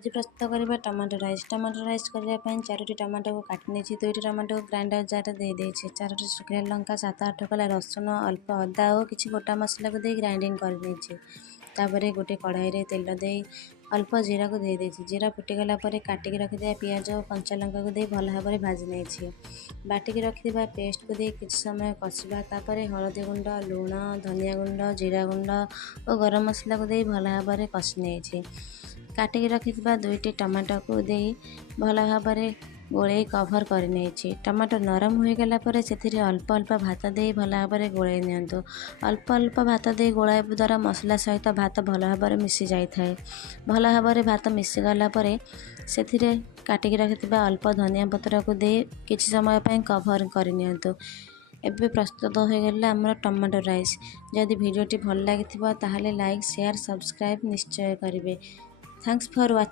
आज प्रस्तुत करवा टमाटो राइस। टमाटो राइस करने 4टी टमाटो को काटी नहीं, 2टी टमाटो को ग्राइंडर जार दे 4टी शुखिला लंका, 7-8 कला रसुण, अल्प अदा और किसी गोटा मसला को दे ग्राइंडिंग कर गोटे कढ़ाई रे तेल दे अल्प जीरा को दे जीरा फुटीगला काटिक रखिदा पियाज और कंचा लंका को दे भल भाव भाजी नहीं बाटिक रखिदा पेस्ट को दे किसी समय कषा हलदी गुंड, लुण, धनिया गुंड, जीरा गुंड और गरम मसला को दे भल भाव कषि नहीं काटिक रखिदा 2टी टमाटो को दे भल भाव गोले कभर कर नहीं। टमाटो नरम हो गला से अल्प अल्प भात दे भल भाव गोले नियंतु। अल्प अल्प भात दे गोलाइब द्वारा मसला सहित भात भल भाव मिसी जाए। भल भाव भात मिसीगला से काटिक रखिदा अल्प धनिया पत्र को दे किसी समय कभर कर नियंतु। एबे प्रस्तुत हो गला हमर टमाटो राइस। जदि वीडियोटी भल लगी ताहले लाइक, शेयर, सब्सक्राइब निश्चय करेंगे। Thanks for watching.